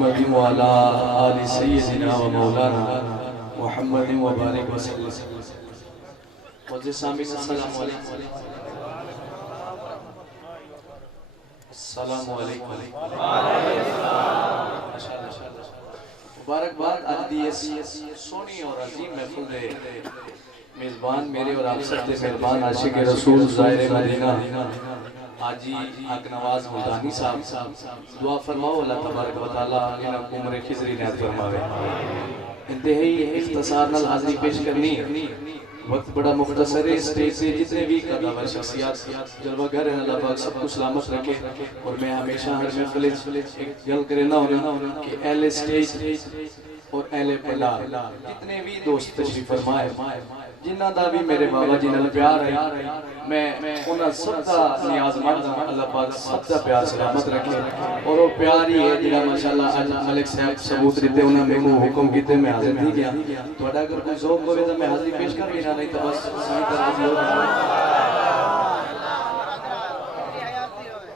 मुहम्मद व अला आलि सय्यदिना व मौलाना मुहम्मद व बारिक वसल्लम। मुझे सामीन अस्सलामु अलैकुम। अस्सलामु अलैकुम। मुबारकबाद आज दी सोनी और अजीम महफिल दे मेज़बान मेरे और आप सब दे मेहरबान आशिक रसूल ज़ाहिर मदीना हाजी हक नवाज मुल्तानी साहब दुआ फरमाओ अल्लाह तबारक व तआला इन्हें उम्र खिज़री नात फरमावे। इंतहाई इख्तिसार नाल हाज़री पेश करनी वक्त बड़ा मुख्तसर है। स्टेज से जितने भी कदावर शख्सियात जलवागर हैं अल्लाह पाक सबको सलामत रखे। और मैं हमेशा हर महफिल एक गल करे ना होना कि अहले स्टेज और अहले पंडाल जितने भी दोस्त तशरीफ फरमाए जिन्ना दा भी मेरे बाबा जी नाल प्यार है मैं उन्हां सब दा नियाज़मंद हां। अल्लाह पाक सब दा प्यार सलामत रखे। और वो प्यार ही है जिहड़ा माशाअल्लाह अज मलिक साहब सबूत दिते उन्हां मेनू हुक्म कीते मैं हाज़िर थी गया। तुहाडा अगर कोई ज़ौक़ होवे तो मैं हाज़री पेश कर लेना नहीं तो बस साईं दा राज़ी हो जाना।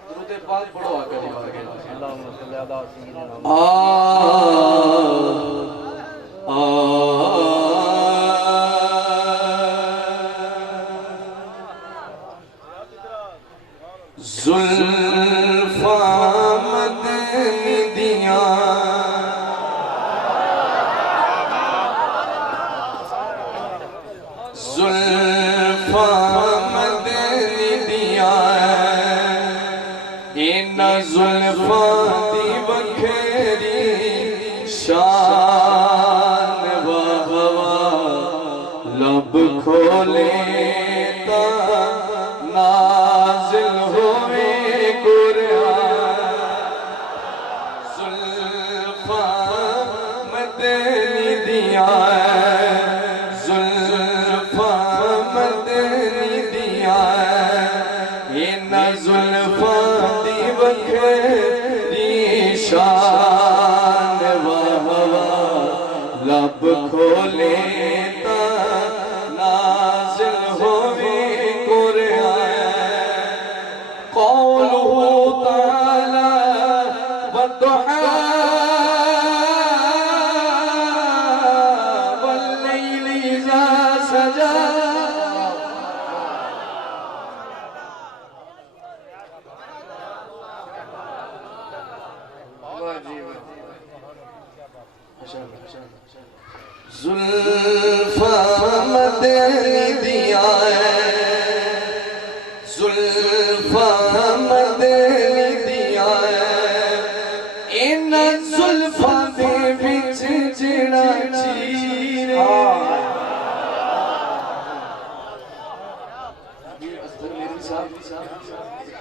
दुरूद पाक पढ़ो आका दी बारगाह में। अल्लाहुम्मा सल्ली अला ज़ुल्फ़ा मदनी दिया ज़ुल्फ़ा मदनी दिया इन ज़ुल्फ़ा दी बखेरी शान वहवा लब खोले ता नाज़िल होवे कुरान। ज़ुल्फ़ा मदनी दिया ज़ुल्फ़ा मदनी दिया इन ज़ुल्फ़ा दी बखेरी शान वहवा लब खोले ता नाज़िल होवे कुरान। क़ौलुहु तआला वद्दुहा वल्लैलि इज़ा सजा ज़ुल्फ़ा मदनी दिया ज़ुल्फ़ा मदनी दिया इन ज़ुल्फ़ा दे विच जिहड़ा चीरे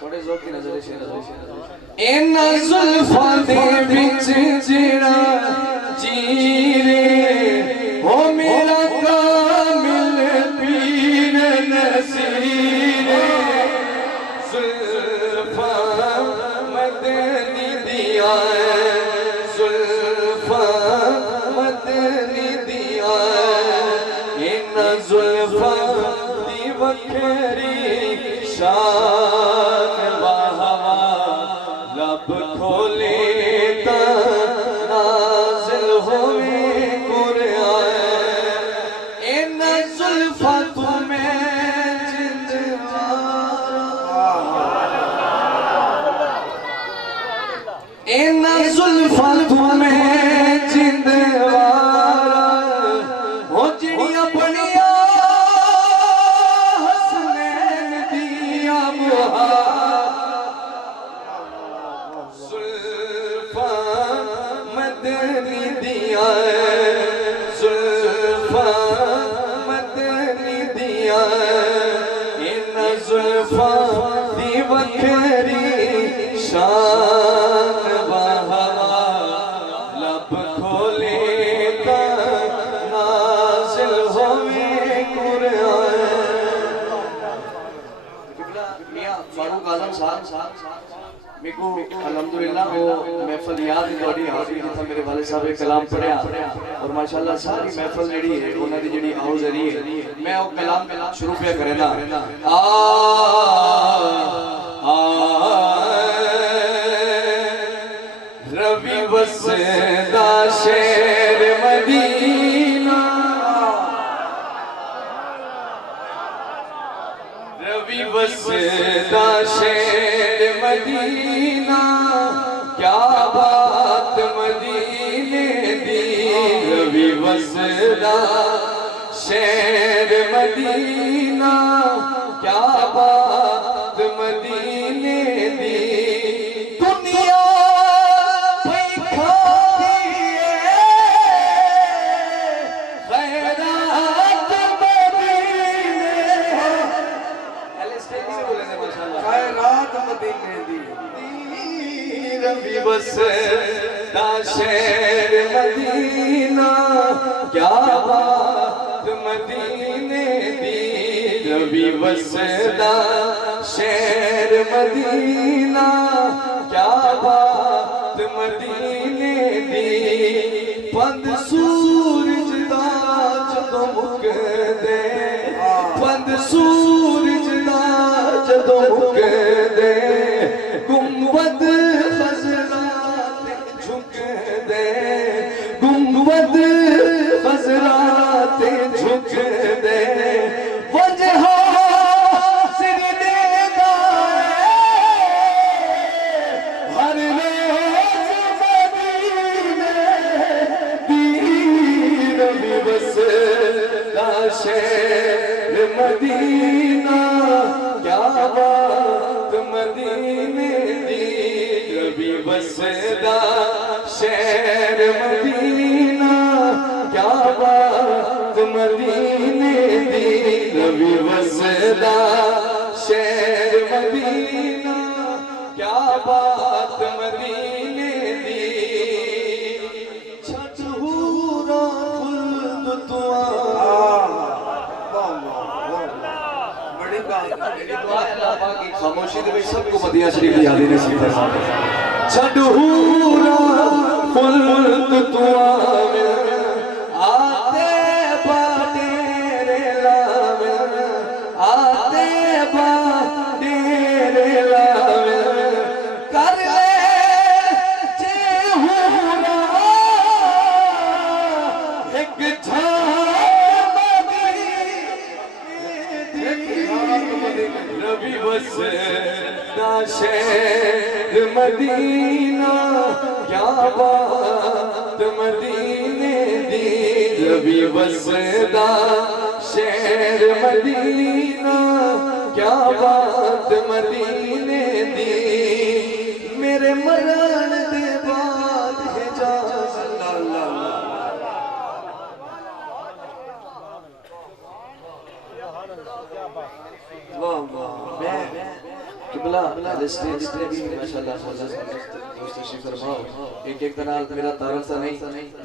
थोड़े ज़ौक़ की नज़र इन ज़ुल्फ़ा दे विच जिहड़ा चीरे हो मेरा कामिल पीर नसीरे। ज़ुल्फ़ा मदनी दिया ज़ुल्फ़ा मदनी दिया इन ज़ुल्फ़ा दी बखेरी शान वहवा लब खोले ता नाज़िल होवे कुरान। इन ज़ुल्फ़ा तुम्हें इन ज़ुल्फ़ा तुम्हें जिंदवारा हो जिहड़ियां बनिया हसनैन दिया ज़ुल्फ़ा मदनी दिया ज़ुल्फ़ा मदनी दिया इन ज़ुल्फ़ा दी बखेरी शान वहवा लब खोले ता नाज़िल होवे कुरान। फारूक आज़म साहब मेको अल्हम्दुलिल्लाह वो महफिल याद है थोड़ी हाज़री जिथा मेरे वाले साहब एक कलाम पढ़िया और माशाअल्लाह सारी महफिल जेड़ी है उन्हां दी जेड़ी आवाज़री है मैं वो कलाम शुरू पे करे ना रवि वसदा शहर मदीना, रवि वसदा शहर मदीना, क्या बात मदीने दी। रवि वसदा शहर मदीना, क्या बात मदीने दी। दुनिया भई खाती है खैरात मदीने, खैरात मदीने दी। रवि वसदा शहर मदीना, क्या बात मदीने दी। रवि वसदा शहर मदीना, क्या बात मदीने दी। पंद सूरज दा जदों मुकदे, पंद सूरज दा जदों मुकदे, गुंबद खज़रा ते झुकदे, गुंबद खज़रा ते झुकदे। वजहा सिर देदा हर रोज मदीने दी। रवि वसदा शहर मदीना, क्या बात मदीने दी। रवि वसदा शहर मदीना, क्या बात मदीने दी। रवि वसदा शहर मदीना, क्या बात मदीने दी। छठ हूरा खुल्द दुआ, बड़ी बात की खामोशी दे विच सबको मदीना शरीफ याद ही नसीब फरमावे। छठ हूरा खुल्द दुआ, आते बातेरे लावे, आते बातेरे लावे। कर ले जे हूरा एक छाप रवि वसदा शहर मदीना, क्या बात मदीने दी। रवि वसदा शहर मदीना, क्या बात मदीने दी। मेरे मरण दे बाद हिजाज़ जितने भी माशाल्लाह दोस्त तशरीफ फरमाओ। एक नाल मेरा तारुफ तो नहीं,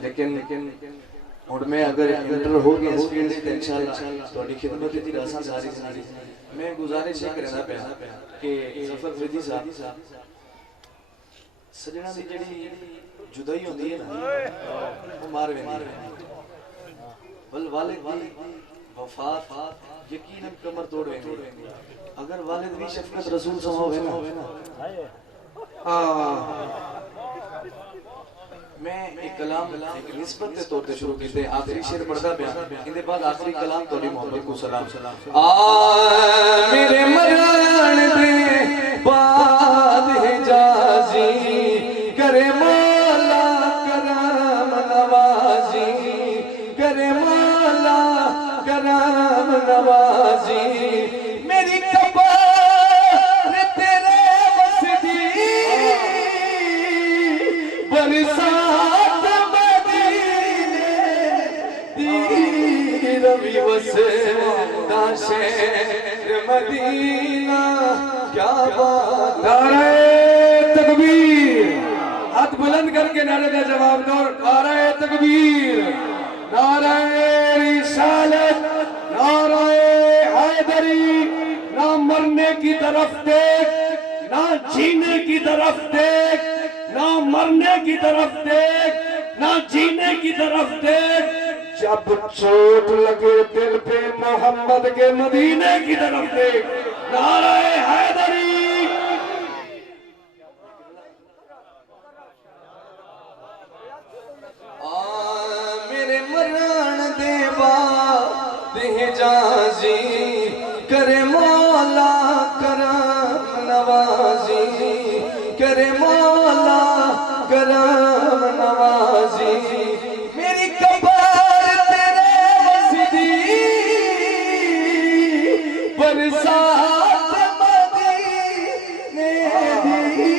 लेकिन हुण मैं अगर इंटर हो गया इस फील्ड ते इंशाअल्लाह तुहाडी खिदमत दी रासां सारी सुनाई। मैं गुजारिश ही करना पिया कि ज़फर फरीदी साहब सजना दी जेहड़ी जुदाई होंदी है ना, वो मार वेंदी है। बल वालिद दी वफात यकीनन कमर तोड़ वेंदी। अगर वालिद भी शफकत रसूल समा होवे ना, मैं एक कलाम एक निस्बत के तौर पे शुरू कीते। आखिरी शेर पढ़दा पिया, इंदे बाद आखिरी कलाम तोड़ी मोहब्बत को सलाम। आ मेरे मरण दे बाद हिजाज़ी, करे मौला करम नवाज़ी, करे मौला करम नवाज़ी। मेरी कब्र तेरे वसदी, बरसात मदीने दी। रवि वसदा शहर मदीना, क्या बात। नारे तकबीर, हाथ बुलंद करके नारे का जवाब दो। नारे तकबीर, नारे रिसालत, नारे हैदरी। ना मरने की तरफ देख, ना जीने की तरफ देख, ना मरने की तरफ देख, ना जीने की तरफ देख। जब चोट लगे दिल पे मोहम्मद के मदीने की तरफ देख। नारे हैदरी। मेरे मरण दे बाद जाजी करे मौला करम नवाजी करे मौला करम नवाजी मेरी कबर तेरे मस्जिदी बरसात मदीने दी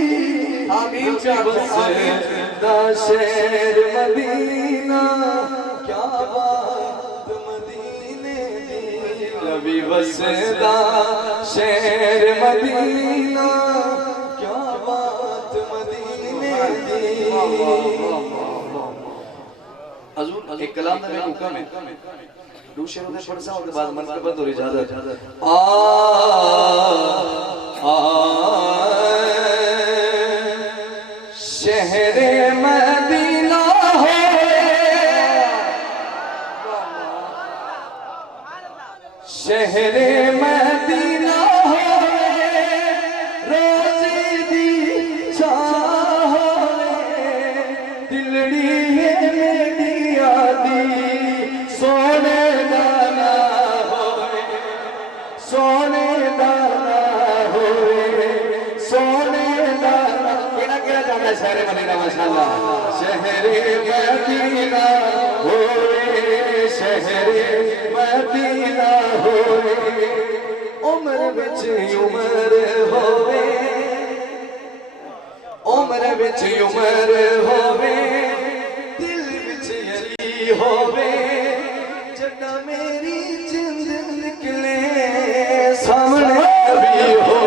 आमीन बसदा शहर मदीना क्या बात मदीने दी नबी बसदा शहर मदीना क्या बात मदीने दी हजूर एक कलाम में हुक्म है दूसरे होते पढ़ सा उसके बाद मनकबत और इजाजत शहरे मदीना हो शहरे मदीना हो रोज़े दी चाह दिलड़ी है मेरी आदी सोने दाना होए सोने दाना होए सोने दाना केड़ा जाना शहर मदीना माशाअल्लाह शहर मदीना होए शहर मदीना होए उम्र विच उम्र होवे उम्र विच उम्र होवे दिल विच यरी होवे जड़ा मेरी जिंद निकले सामने नबी हो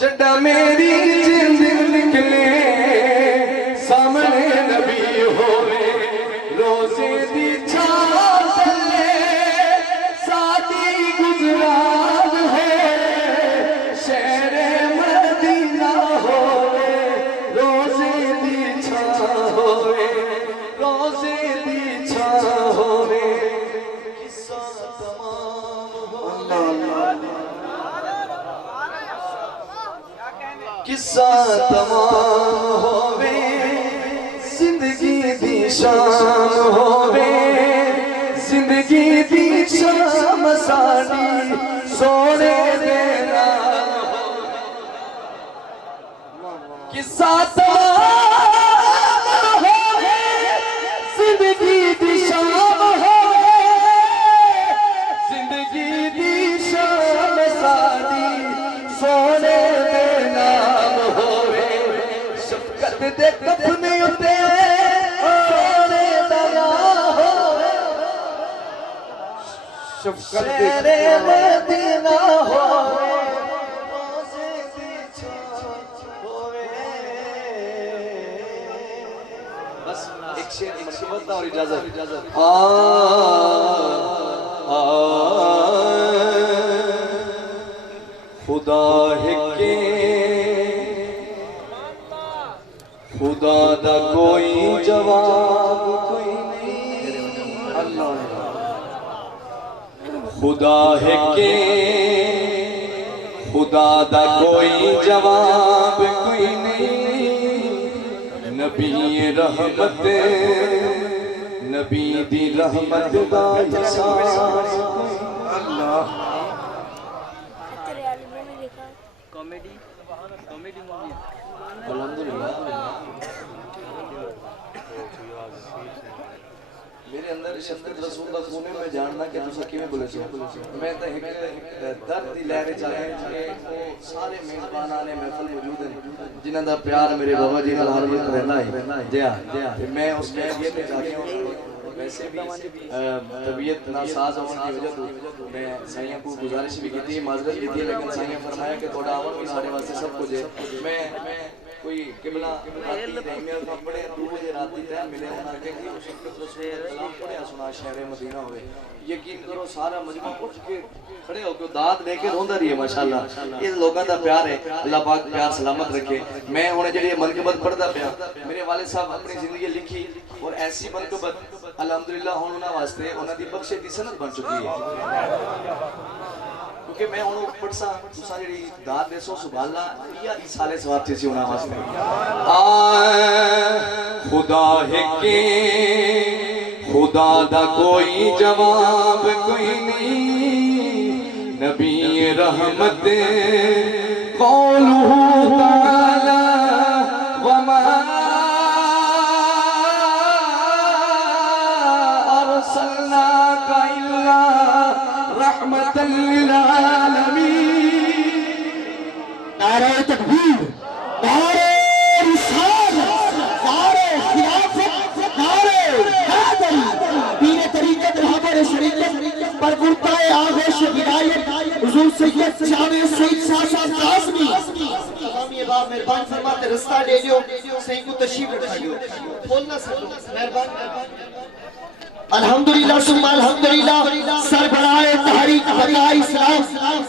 जड़ा मेरी जिंद निकले सामने नबी होवे रोज़े दी छां थल्ले सादी गुजरान है शहरे मदीना होवे रोज़े दी छां होवे रोज़े दी छां होवे किस्सा तमाम किस्सा तमाम होवे जिंदगी दी शाम होवे जिंदगी दी शाम साडी सोने दे नाम किस्सा तमाम होवे जिंदगी दी शाम होवे जिंदगी दी शाम साडी सोने दे नाम होवे शफकत दे कफन उते सोने दया होवे शफकत दे मदीना होवे रोज़े दी छां होवे बस एक शेर मनकबत और इजाजत खुदा है के खुदा दा कोई जवाब कोई नहीं खुदा है के खुदा दा कोई जवाब कोई नहीं नबी रहमत नबी दी रहमत दा हिसाब अल्लाह कॉमेडी कॉमेडी मूवी अल्हम्दुलिल्लाह मेरे अंदर शफकत रसूल दा खून में जानना कि तुसा किवें बोले सो मैं तो एक दर्द दी लहर च आया कि वो सारे मेजबानां ने महफिल मौजूद हैं जिन्हां दा प्यार मेरे बाबा जी नाल हर वक्त रहना है जी हां मैं उस कैफियत में जाके वैसे भी तबीयत नासाज होने की वजह तो मैं साईं को गुजारिश भी की थी माजरत की थी लेकिन साईं ने फरमाया कि थोड़ा आवन भी सारे वास्ते सब कुछ है मैं कोई किबला राती रहमिया का बड़े 2 बजे राती टाइम मिले उन्होंने कहा कि उस वक्त रसूल कलाम पढ़िया सुना शहर मदीना होवे यकीन करो सारा मजमा उठ के खड़े होकर दाद लेके रोंदा रही है माशाल्लाह इस लोगों का प्यार है अल्लाह पाक प्यार सलामत रखे मैं हुणे जेडी मनकबत पढ़दा पिया मेरे वालिद साहब अपनी जिंदगी लिखी और ऐसी मनकबत अल्हम्दुलिल्लाह हुण उन्हां वास्ते उन्हां दी बख्शे दी सनद बन चुकी है क्योंकि मैं उन्होंने पढ़सा तुसा जेडी दात देसो सुभान अल्लाह या इस साले सवाब थी सी उना वास्ते खुदा है के खुदा दा कोई जवाब कोई नहीं नबी रहमत कौलुहु ताला वमा अर्सलनाका इल्ला रहमतल लिल आलमीन। नारे तकबीर, नारे रिसालत, नारे खिलाफत, नारे हैदरी, पीर तरीक़त रहबर शरीयत पर गुरताए आगोश विलायत हुजूर सैयद जाने सईद शाह साहब काज़मी तमामी बाप मेहरबान फरमाते रास्ता दे दियो सही को तशरीफ रखाइयो बोलना सको मेहरबान। अल्हम्दुलिल्लाह सुम्मा अल्हम्दुलिल्लाह सरबराए तहरीक बकाए इस्लाम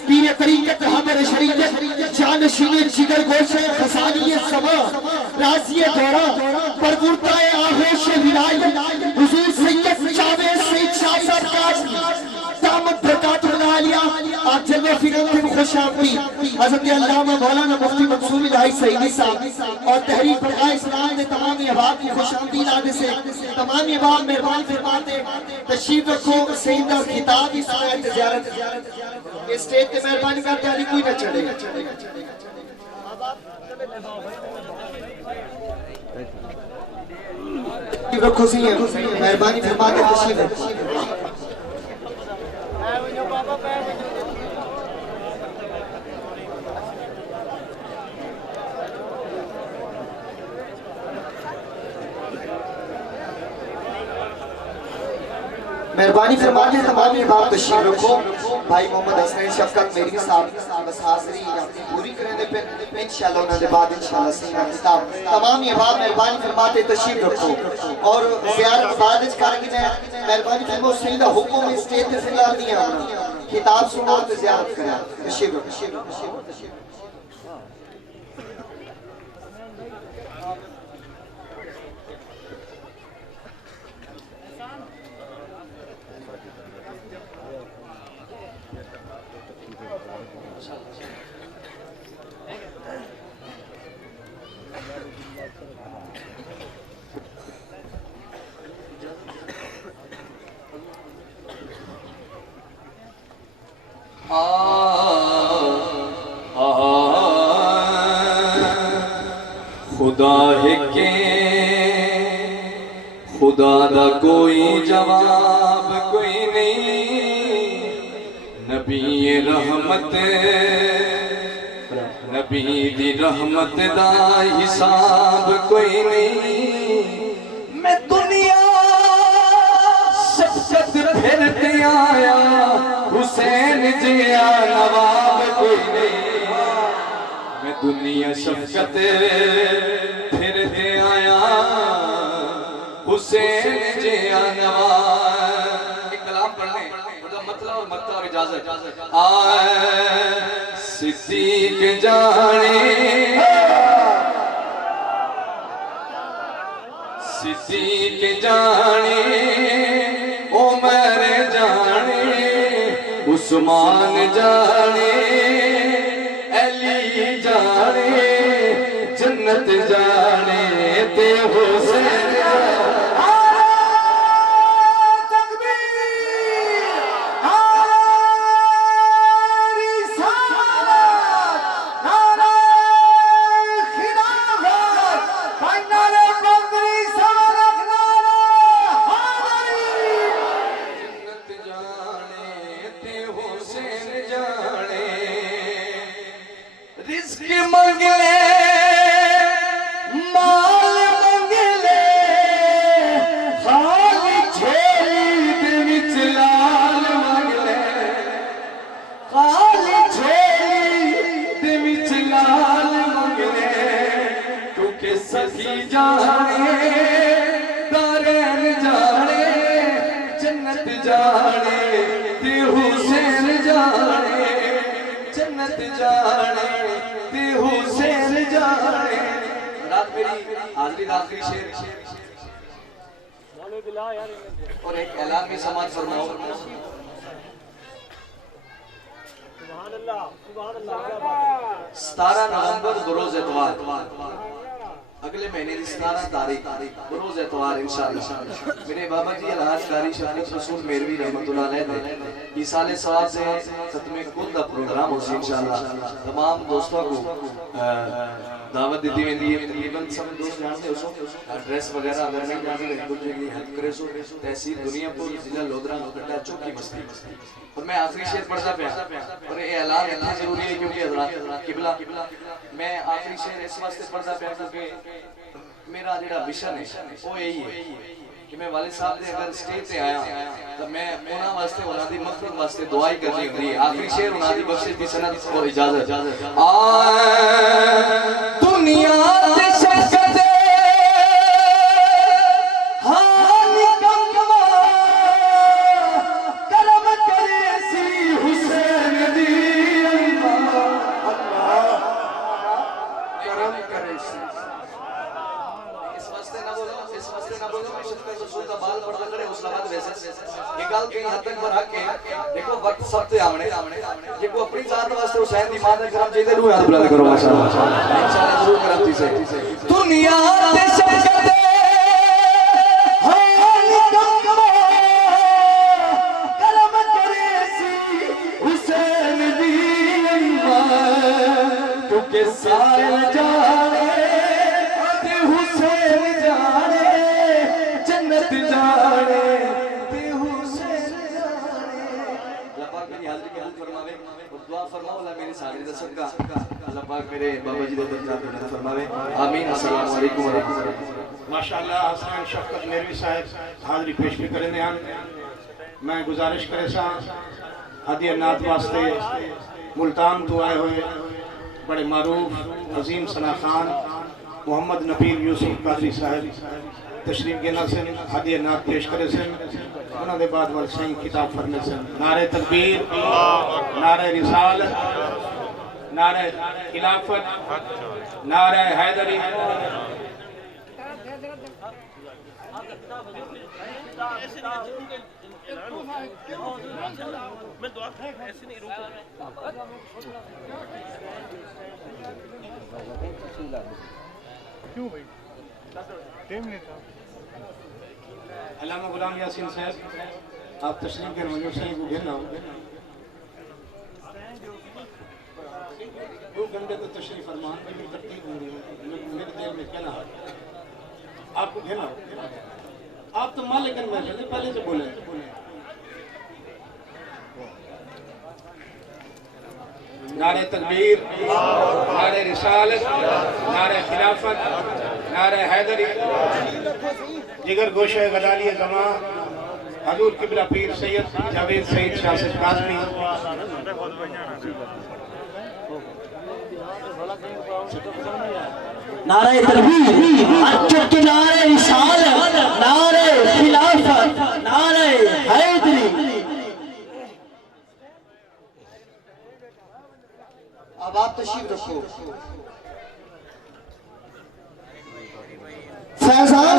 पीर तरीक़त रहबर शरीयत जानशीन जिगर गोशे खजानिए समा राज़िए दौरा परगुरताए आगोश विलायत हुजूर सैयद जावेद सईद शाह साहब काज़मी दामत बरकातुल आलिया आप जलवे फिरत में खुश आमदी हज़रत अल्लामा मौलाना मुफ्ती मंसूर इलाही सईदी साहब और तहरीक बरकाए इस्लाम ने तमाम अहबाब की खुश आमदीद आने से तमाम अहबाब मेहरबान फरमाते तशरीफ रखो सईद का खिताब की सनायत ज़ियारत इस स्टेज पे मेहरबानी करते अली कोई न चढ़े रखो सी मेहरबानी फरमाते तशरीफ रखो। मेहरबानी फरमाते तमाम अहबाब तशरीफ रखो। भाई मोहम्मद हसनैन शफकत मेरी साहब बस हाज़री अपनी पूरी करेंगे फिर इंशाअल्लाह उन्होंने बाद इंशाअल्लाह सही ना किताब तमाम अहबाब मेहरबानी फरमाते तशरीफ रखो और ज़ियारत बाद करके मैं मेहरबानी फरमाओ सही दा हुक्म में स्टेज पे फिलहाल नहीं आना किताब सुनो तो ज़ियारत करें तशरीफ रखो। खुदा है के खुदा दा कोई जवाब कोई नहीं नबी रहमत नबी दी रहमत दा हिसाब कोई नहीं मैं दुनिया शफकत फिरते आया हुसैन जिया नवाब कोई नहीं मैं दुनिया शफकत फिरते आया हुसैन जिया नवाब। एक कलाम पढ़ने मतलब मतलब और मत्ता और इजाजत सिद्दीक जाने सिद्दीक जाने उमर जाने उस्मान जाने अली जाने जन्नत जाने ते हुसैन आखिरी शेर और एक ऐलान में समाज फरमाओ 17 नवंबर बरोज एतवार अगले महीने की 17 तारीख बरोज एतवार इंशाअल्लाह मेरे बाबा जी अलहाज कारी शरीफ रसूल मेरवी रहमतुल्लाह अलैह दे इसाले सवाब से खत्मे कुल का प्रोग्राम हो इंशाअल्लाह तमाम दोस्तों को दावत दी वेंदी है तकरीबन सब दोस्त जानते हो एड्रेस वगैरह अगर नहीं जानते एक दूसरे की हेल्प करे सो तहसील दुनियापुर जिला लोधरा गड्ढा चौकी बस्ती और मैं आखिरी शेर पढ़ता पाया और ये ऐलान इतना जरूरी है क्योंकि हज़रात किबला मैं आखिरी शेर इस वास्ते पढ़ता पाया क्योंकि मेरा जेड़ा मिशन है वो यही है कि मैं वाले साहब ने अगर स्टेज पे आया तो मैं उन्हां वास्ते उन्हां दी मग़फ़िरत वास्ते दुआ ही करनी होंदी है आखिरी शेर उन्हां दी बख्शिश दी सनत और इजाजत दुनिया ते शक्कत सबसे आमने जे को अपनी जात वास्ते हुसैन दी मां दे करम चाहिए रू हाथ बुलंद करो माशाअल्लाह इंशाअल्लाह जरूर करम थी से दुनिया ते शक्कत हाल कमो करम करे सी हुसैन दी मां क्योंकि साल जाने ते हुसैन जाने जन्नत जाने फरमावे और दुआ फरमाओ अल्लाह मेरे सारे दा सदका अल्लाह पाक मेरे बाबा जी दे दर्जात में फरमावे आमीन अस्सलाम वालेकुम व रहमतुल्लाह माशाअल्लाह हसन शफकत मेरवी साहब हाजिरी पेश भी करे हैं मैं गुजारिश करे सा हदिया नात वास्ते मुल्तान तो आए हुए बड़े मारूफ अजीम सना खान मोहम्मद नबील यूसुफ कादरी साहब तशरीफ गिना से हदिया नात पेश करे से उन्होंने बाद वाल सही किताब फरमे से नारे तकबीर नारे रिसालत नारे खिलाफत नारे हैदरी मैं दुआ ऐसे नहीं रुकूंगा क्यों भाई टाइम नहीं था अल्लामा गुलाम यासीन साहब आप तशरीफ के मंजूर सही को घेरना हो 2 घंटे तो तशरीफ फरमान की भी तरतीब मेरे दिल में कहना आपको घेरना हो आप तो मालिकन में पहले से बोले नारे तकबीर नारे रिसालत नारे खिलाफत नारे हैदरी जिगर गोशे गदाली जमा हजूर किबला पीर सैयद जावेद सईद शासिद काज़मी नारे तकबीर चुप नारे रिसालत नारे खिलाफत नारे हैदरी अब आप तशरीफ रखो फैजान